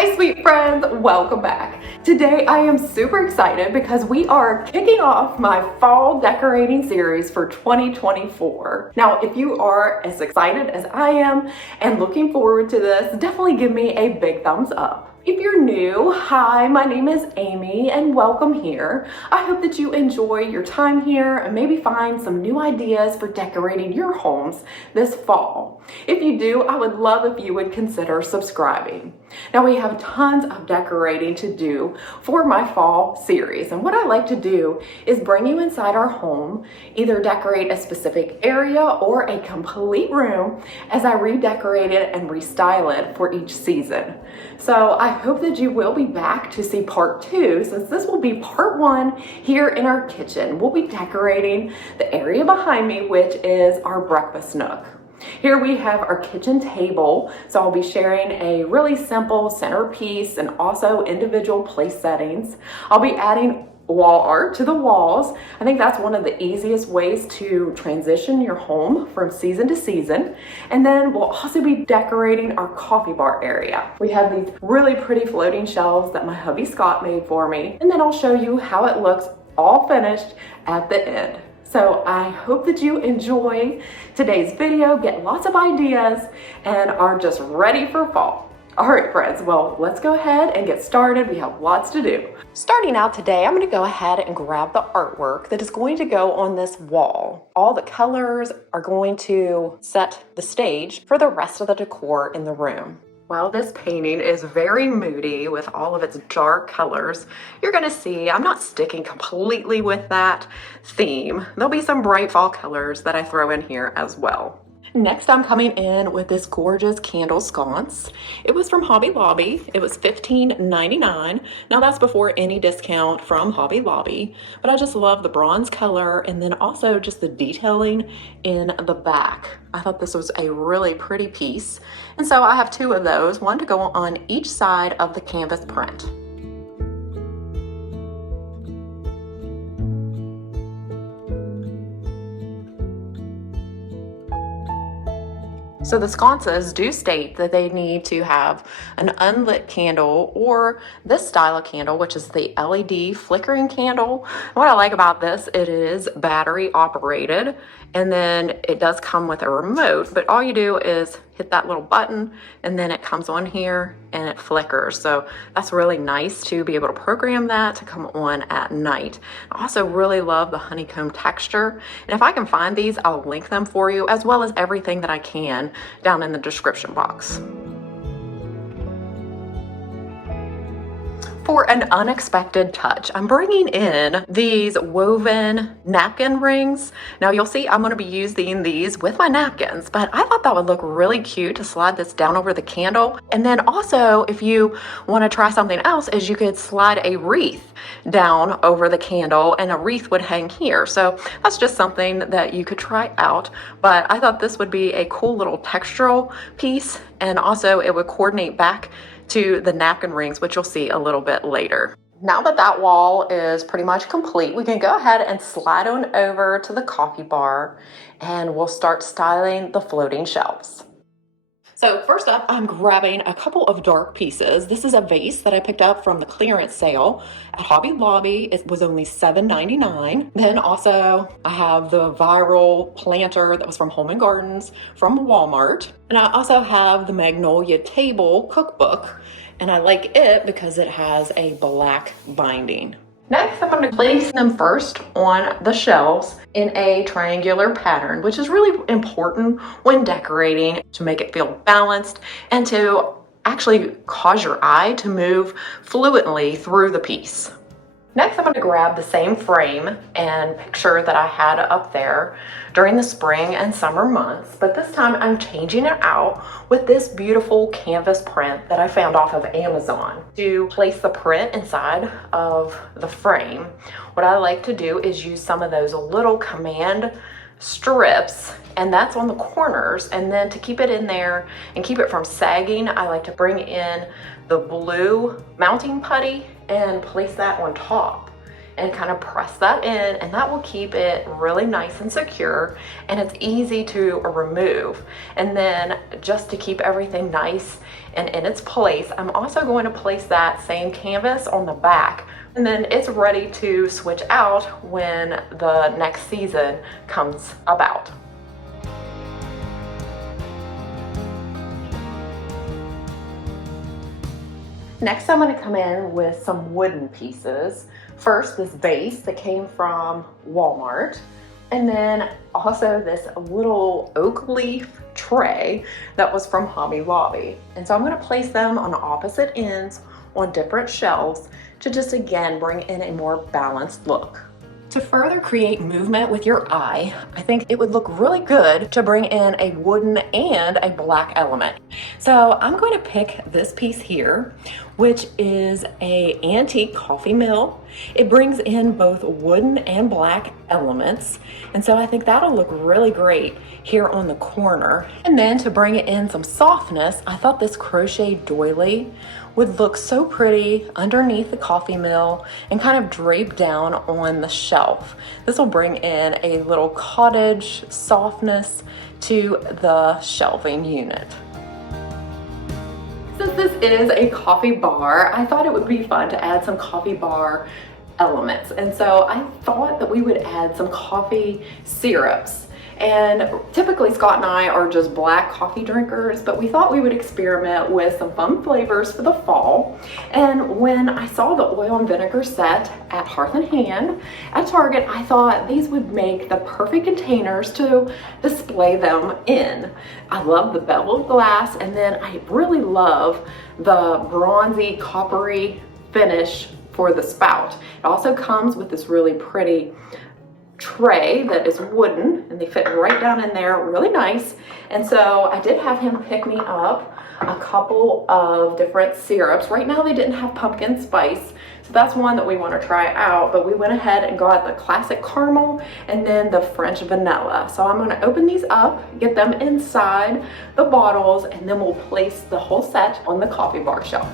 Hi sweet friends, welcome back. Today I am super excited because we are kicking off my fall decorating series for 2024. Now, if you are as excited as I am and looking forward to this, definitely give me a big thumbs up. If you're new, hi, my name is Amy and welcome here. I hope that you enjoy your time here and maybe find some new ideas for decorating your homes this fall. If you do, I would love if you would consider subscribing. Now we have tons of decorating to do for my fall series, and what I like to do is bring you inside our home, either decorate a specific area or a complete room as I redecorate it and restyle it for each season. So I hope that you will be back to see part 2, since this will be part 1 here in our kitchen. We'll be decorating the area behind me, which is our breakfast nook. Here we have our kitchen table, so I'll be sharing a really simple centerpiece and also individual place settings. I'll be adding wall art to the walls. I think that's one of the easiest ways to transition your home from season to season. And then we'll also be decorating our coffee bar area. We have these really pretty floating shelves that my hubby Scott made for me. And then I'll show you how it looks all finished at the end. So I hope that you enjoy today's video, get lots of ideas, and are just ready for fall. All right, friends, well, let's go ahead and get started. We have lots to do. Starting out today, I'm going to go ahead and grab the artwork that is going to go on this wall. All the colors are going to set the stage for the rest of the decor in the room. While this painting is very moody with all of its dark colors, you're going to see I'm not sticking completely with that theme. There'll be some bright fall colors that I throw in here as well. Next, I'm coming in with this gorgeous candle sconce. It was from Hobby Lobby. It was $15.99. Now that's before any discount from Hobby Lobby, but I just love the bronze color and then also just the detailing in the back. I thought this was a really pretty piece. And so I have 2 of those, one to go on each side of the canvas print. So the sconces do state that they need to have an unlit candle or this style of candle, which is the LED flickering candle. What I like about this, it is battery operated, and then it does come with a remote, but all you do is hit that little button and then it comes on here and it flickers. So that's really nice to be able to program that to come on at night. I also really love the honeycomb texture. And if I can find these, I'll link them for you, as well as everything that I can down in the description box. For an unexpected touch, I'm bringing in these woven napkin rings. Now you'll see I'm going to be using these with my napkins, but I thought that would look really cute to slide this down over the candle. And then also, if you want to try something else, is you could slide a wreath down over the candle and a wreath would hang here. So that's just something that you could try out. But I thought this would be a cool little textural piece, and also it would coordinate back to the napkin rings, which you'll see a little bit later. Now that that wall is pretty much complete, we can go ahead and slide on over to the coffee bar and we'll start styling the floating shelves. So first up, I'm grabbing a couple of dark pieces. This is a vase that I picked up from the clearance sale at Hobby Lobby. It was only $7.99. Then also I have the viral planter that was from Home & Gardens from Walmart. And I also have the Magnolia Table cookbook, and I like it because it has a black binding. Next, I'm going to place them first on the shelves in a triangular pattern, which is really important when decorating to make it feel balanced and to actually cause your eye to move fluently through the piece. Next, I'm going to grab the same frame and picture that I had up there during the spring and summer months, but this time I'm changing it out with this beautiful canvas print that I found off of Amazon. To place the print inside of the frame, what I like to do is use some of those little command strips, and that's on the corners, and then to keep it in there and keep it from sagging, I like to bring in the blue mounting putty and place that on top. and kind of press that in, and that will keep it really nice and secure, and it's easy to remove. And then just to keep everything nice and in its place, I'm also going to place that same canvas on the back, and then it's ready to switch out when the next season comes about. Next, I'm going to come in with some wooden pieces. First, this vase that came from Walmart, and then also this little oak leaf tray that was from Hobby Lobby. And so I'm going to place them on opposite ends on different shelves to just again bring in a more balanced look. To further create movement with your eye, I think it would look really good to bring in a wooden and a black element. So I'm going to pick this piece here, which is an antique coffee mill. It brings in both wooden and black elements, and so I think that'll look really great here on the corner. And then to bring it in some softness, I thought this crochet doily would look so pretty underneath the coffee mill and kind of drape down on the shelf. This will bring in a little cottage softness to the shelving unit. Since this is a coffee bar, I thought it would be fun to add some coffee bar elements. And so I thought that we would add some coffee syrups. And typically Scott and I are just black coffee drinkers, but we thought we would experiment with some fun flavors for the fall. And when I saw the oil and vinegar set at Hearth and Hand at Target, I thought these would make the perfect containers to display them in. I love the beveled glass, and then I really love the bronzy coppery finish for the spout. It also comes with this really pretty tray that is wooden, and they fit right down in there really nice. And so I did have him pick me up a couple of different syrups. Right now they didn't have pumpkin spice, so that's one that we want to try out, but we went ahead and got the classic caramel and then the French vanilla. So I'm going to open these up, get them inside the bottles, and then we'll place the whole set on the coffee bar shelf.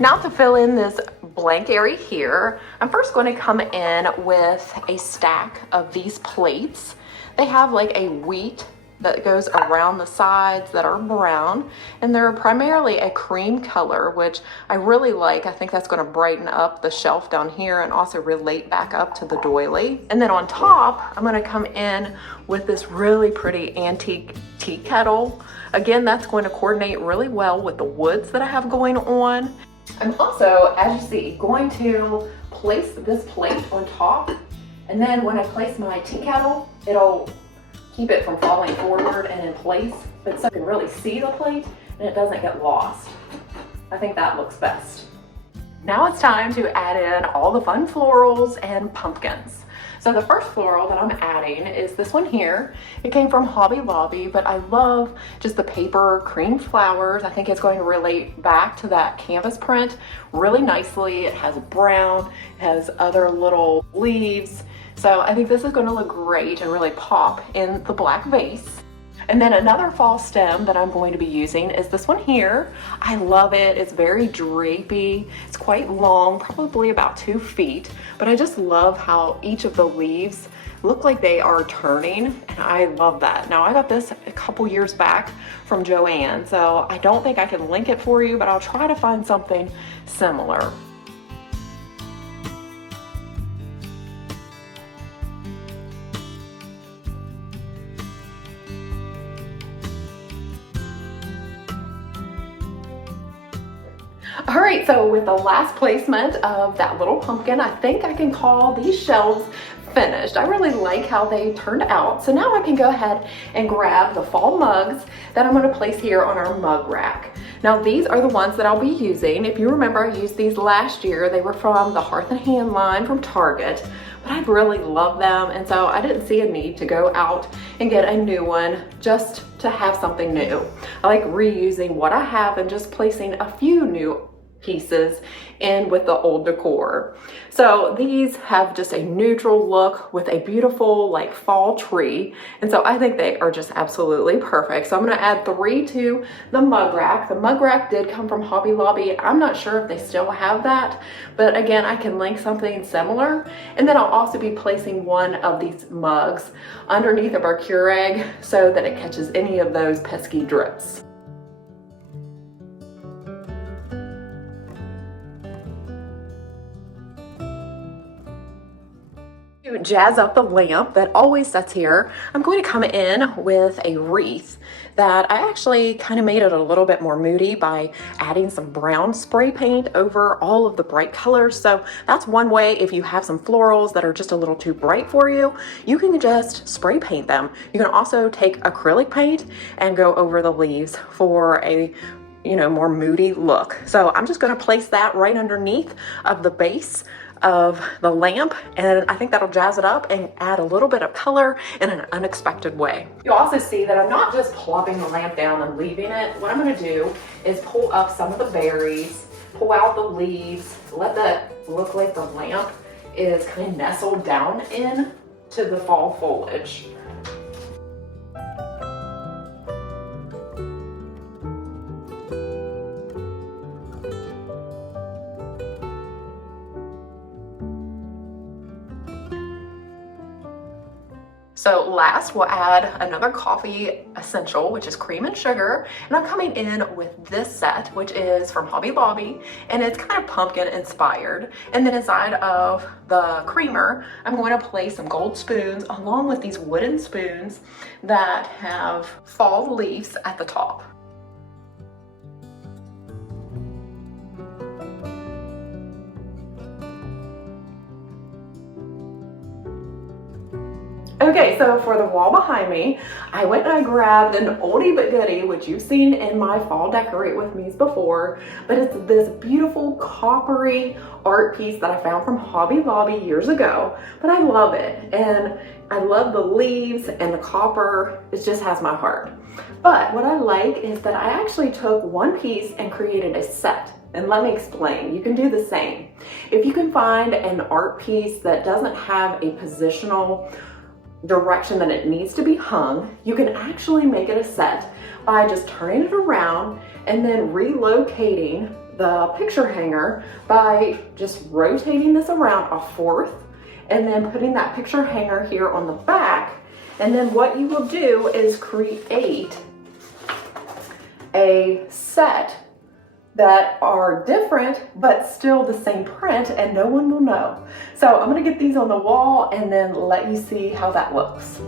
Now to fill in this blank area here, I'm first going to come in with a stack of these plates. They have like a wheat that goes around the sides that are brown, and they're primarily a cream color, which I really like. I think that's going to brighten up the shelf down here and also relate back up to the doily. And then on top, I'm going to come in with this really pretty antique tea kettle. Again, that's going to coordinate really well with the woods that I have going on. I'm also, as you see, going to place this plate on top, and then when I place my tea kettle, it'll keep it from falling forward and in place, but so you can really see the plate and it doesn't get lost. I think that looks best. Now it's time to add in all the fun florals and pumpkins. So the first floral that I'm adding is this one here. It came from Hobby Lobby, but I love just the paper cream flowers. I think it's going to relate back to that canvas print really nicely. It has brown, it has other little leaves. So I think this is going to look great and really pop in the black vase. And then another fall stem that I'm going to be using is this one here. I love it. It's very drapey. It's quite long, probably about 2 feet, but I just love how each of the leaves look like they are turning, and I love that. Now I got this a couple years back from Joann, so I don't think I can link it for you, but I'll try to find something similar. All right, so with the last placement of that little pumpkin, I think I can call these shelves finished. I really like how they turned out. So now I can go ahead and grab the fall mugs that I'm going to place here on our mug rack. Now these are the ones that I'll be using. If you remember, I used these last year. They were from the Hearth and Hand line from Target. but I really love them, and so I didn't see a need to go out and get a new one just to have something new. I like reusing what I have and just placing a few new pieces in with the old decor. So these have just a neutral look with a beautiful like fall tree, and so I think they are just absolutely perfect. So I'm going to add 3 to the mug rack. The mug rack did come from Hobby Lobby. I'm not sure if they still have that, but again, I can link something similar. And then I'll also be placing one of these mugs underneath of our Keurig so that it catches any of those pesky drips. To jazz up the lamp that always sits here, I'm going to come in with a wreath that I actually kind of made it a little bit more moody by adding some brown spray paint over all of the bright colors. So that's one way. If you have some florals that are just a little too bright for you, you can just spray paint them. You can also take acrylic paint and go over the leaves for a more moody look. So I'm just going to place that right underneath of the base of the lamp, and I think that'll jazz it up and add a little bit of color in an unexpected way. You'll also see that I'm not just plopping the lamp down and leaving it. What I'm going to do is pull up some of the berries, pull out the leaves, let that look like the lamp is kind of nestled down in to the fall foliage. So last, we'll add another coffee essential, which is cream and sugar. And I'm coming in with this set, which is from Hobby Lobby, and it's kind of pumpkin inspired. And then inside of the creamer, I'm going to place some gold spoons along with these wooden spoons that have fall leaves at the top. Okay, so for the wall behind me, I went and I grabbed an oldie but goodie, which you've seen in my fall decorate with me's before, but it's this beautiful coppery art piece that I found from Hobby Lobby years ago, but I love it. And I love the leaves and the copper. It just has my heart. But what I like is that I actually took one piece and created a set. And let me explain. You can do the same. If you can find an art piece that doesn't have a positional direction that it needs to be hung, you can actually make it a set by just turning it around and then relocating the picture hanger by just rotating this around a fourth and then putting that picture hanger here on the back. And then what you will do is create a set that are different but still the same print, and no one will know. So I'm gonna get these on the wall and then let you see how that looks.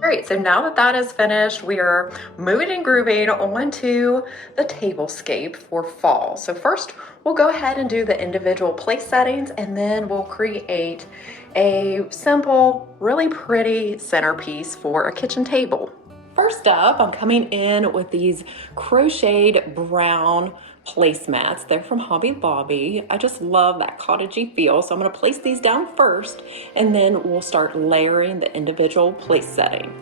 Great, so now that that is finished, we are moving and grooving onto the tablescape for fall. So first, we'll go ahead and do the individual place settings, and then we'll create a simple, really pretty centerpiece for a kitchen table. First up, I'm coming in with these crocheted brown placemats. They're from Hobby Lobby. I just love that cottagey feel. So I'm going to place these down first, and then we'll start layering the individual place setting.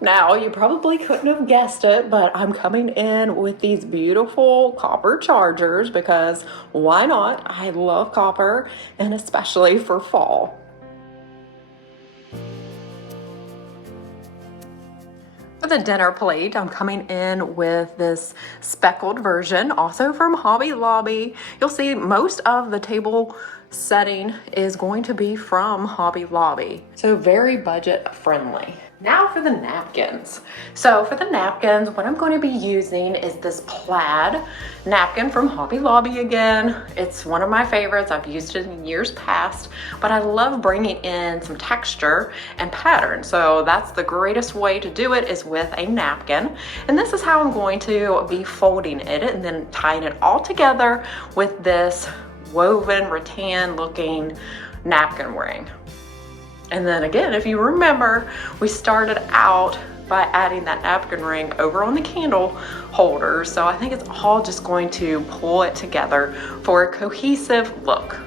Now, you probably couldn't have guessed it, but I'm coming in with these beautiful copper chargers because why not? I love copper, and especially for fall. For the dinner plate, I'm coming in with this speckled version, also from Hobby Lobby. You'll see most of the table setting is going to be from Hobby Lobby, so very budget friendly. Now for the napkins. So for the napkins, what I'm going to be using is this plaid napkin from Hobby Lobby again. It's one of my favorites. I've used it in years past, but I love bringing in some texture and pattern. So that's the greatest way to do it, is with a napkin. And this is how I'm going to be folding it and then tying it all together with this woven rattan looking napkin ring. And then again, if you remember, we started out by adding that napkin ring over on the candle holder. So I think it's all just going to pull it together for a cohesive look.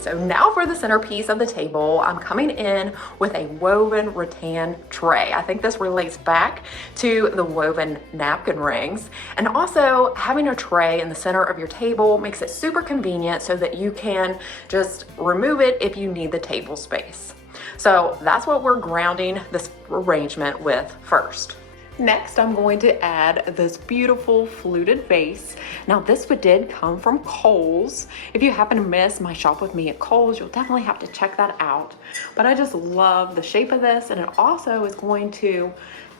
So now for the centerpiece of the table, I'm coming in with a woven rattan tray. I think this relates back to the woven napkin rings. And also having a tray in the center of your table makes it super convenient so that you can just remove it if you need the table space. So that's what we're grounding this arrangement with first. Next, I'm going to add this beautiful fluted vase. Now this did come from Kohl's. If you happen to miss my shop with me at Kohl's, you'll definitely have to check that out. But I just love the shape of this, and it also is going to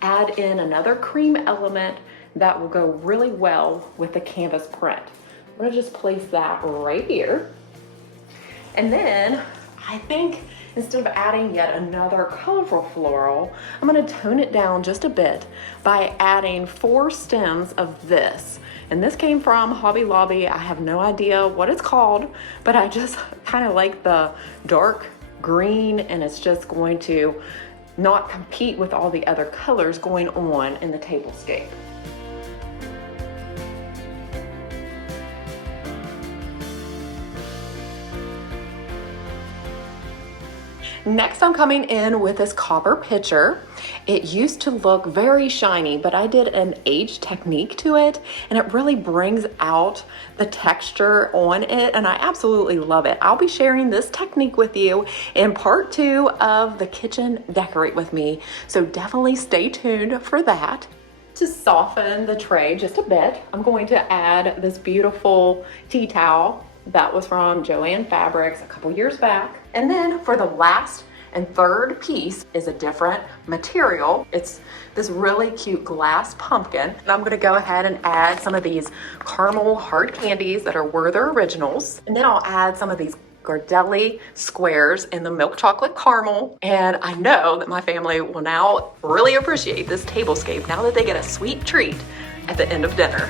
add in another cream element that will go really well with the canvas print. I'm gonna just place that right here. And then I think instead of adding yet another colorful floral, I'm gonna tone it down just a bit by adding 4 stems of this. And this came from Hobby Lobby. I have no idea what it's called, but I just kind of like the dark green, and it's just going to not compete with all the other colors going on in the tablescape. Next, I'm coming in with this copper pitcher. It used to look very shiny, but I did an age technique to it, and it really brings out the texture on it, and I absolutely love it. I'll be sharing this technique with you in part 2 of the Kitchen Decorate with Me, so definitely stay tuned for that. To soften the tray just a bit, I'm going to add this beautiful tea towel that was from Joann Fabrics a couple years back. And then for the last and third piece is a different material. It's this really cute glass pumpkin. And I'm gonna go ahead and add some of these caramel hard candies that are Werther Originals. And then I'll add some of these Gardelli squares in the milk chocolate caramel. And I know that my family will now really appreciate this tablescape now that they get a sweet treat at the end of dinner.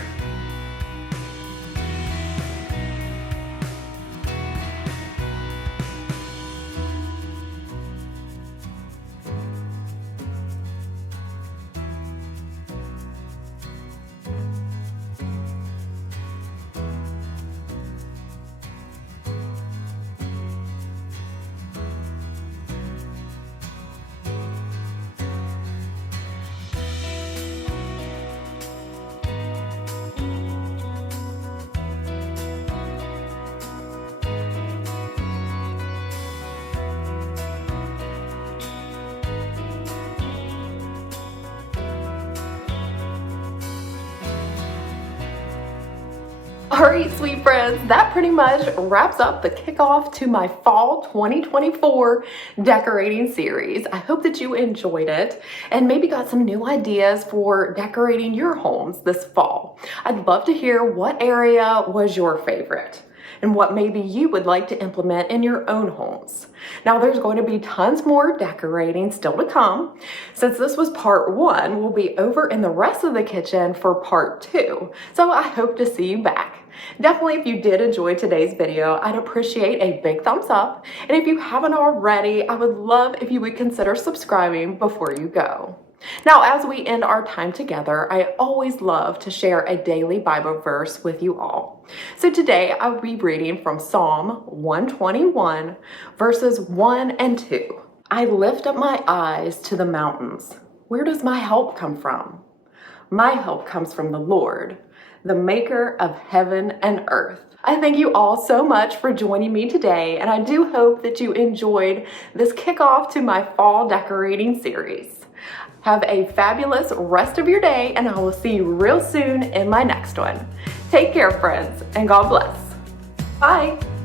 All right, sweet friends, that pretty much wraps up the kickoff to my fall 2024 decorating series. I hope that you enjoyed it and maybe got some new ideas for decorating your homes this fall. I'd love to hear what area was your favorite and what maybe you would like to implement in your own homes. Now there's going to be tons more decorating still to come. Since this was part 1, we'll be over in the rest of the kitchen for part 2. So I hope to see you back. Definitely, if you did enjoy today's video, I'd appreciate a big thumbs up. And if you haven't already, I would love if you would consider subscribing before you go. Now, as we end our time together, I always love to share a daily Bible verse with you all. So today I'll be reading from Psalm 121, verses 1 and 2. I lift up my eyes to the mountains. Where does my help come from? My help comes from the Lord, the maker of heaven and earth. I thank you all so much for joining me today, and I do hope that you enjoyed this kickoff to my fall decorating series. Have a fabulous rest of your day, and I will see you real soon in my next one. Take care, friends, and God bless. Bye.